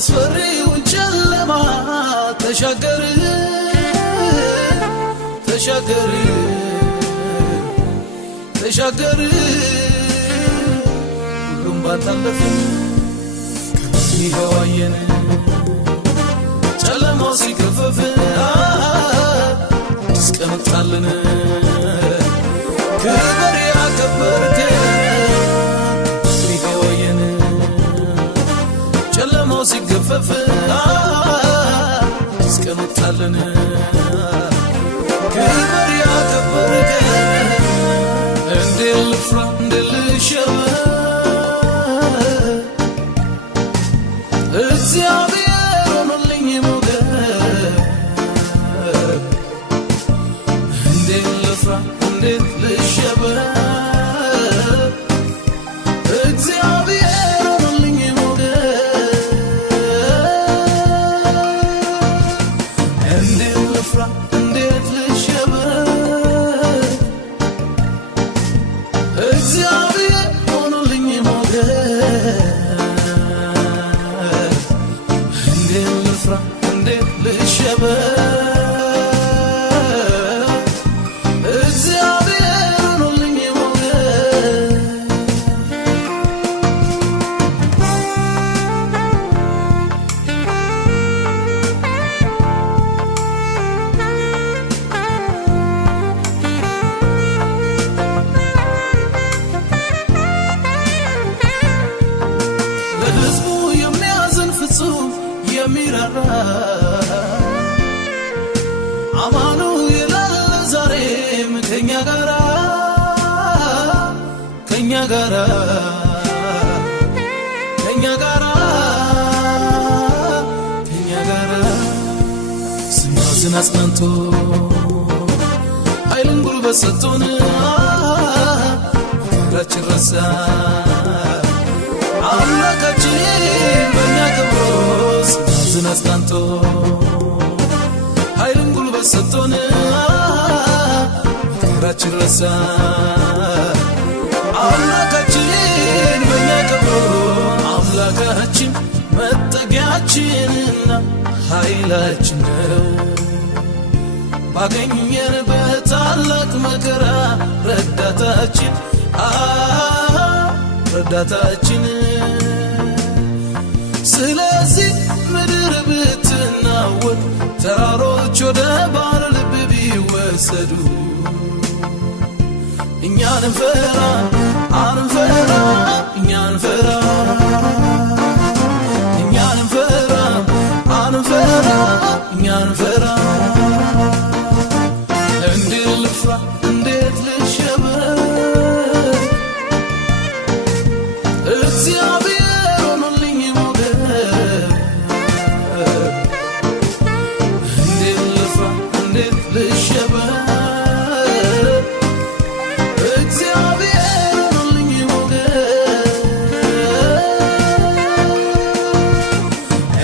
አስፈሪው ጨለማ ተሻገር ተሻገር ተሻገር ሁሉም ባታለፈ ይገዋየን ጨለማው ሲገፈፍ እስከመጣልን ክብር ያከበርከ ይገዋየን ጨለማው ሲገፈፍ እስከመጣልን ክብር ያከበርከ እንድልፍራ እንድልሸበ እግዚአብሔር ሆኖልኝ ሞገስ እንዴት ልፍራ እንዴት ልሸበር እግዚአብሔር ሆኖልኝ ሞገስ እንዴት ልፍራ እንዴት ልሸበር እግዚአብሔር ሆኖልኝ ሞገስ እንዴት ልሸበር እግዚአብሔር ሆኖልኝ ሞገስ ለሕዝቡ የሚያዝን ፍጹም የሚራራ አማኑኤል አለ ዛሬም ከኛ ጋራ ከኛ ጋራ ከኛ ጋራ ከኛ ጋራ ስናዝን አጽናንቶ ኃይልን ጉልበት ሰጥቶን መከራችን ረሳ አምላካችን በእኛ ክብሮ ስናዝን አጽናንቶ ኃይልን ጉልበት ሰጥቶን መከራችን ረሳ አምላካችን በእኛ ክብሮ አምላካችን መጠጊያችንና ኃይላችን ነው ባገኘን በታላቅ መከራ ረዳታችን ረዳታችን ስለዚህ ምድር ብትናወጥ ተራሮች ወደ ባሕር ልብ ቢወሰዱ እኛ አንፈራ አንፈራ እኛ አንፈራ እኛ አንፈራ አንፈራ እኛ አንፈራ እንዴት ልፍራ እንዴት ልሸበር እግዚአብሔር ሆኖልኝ ሞገስ እንዴት ልፍራ እንዴት ልሸበር እግዚአብሔር ሆኖልኝ ሞገስ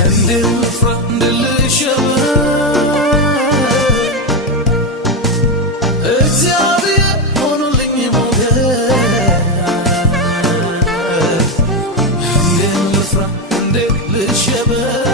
እንዴት ልፍራ እንዴት ልሸበር እግዚአብሔር ሆኖልኝ ሞገስ እንዴት ልፍራ እንዴት ልሸበር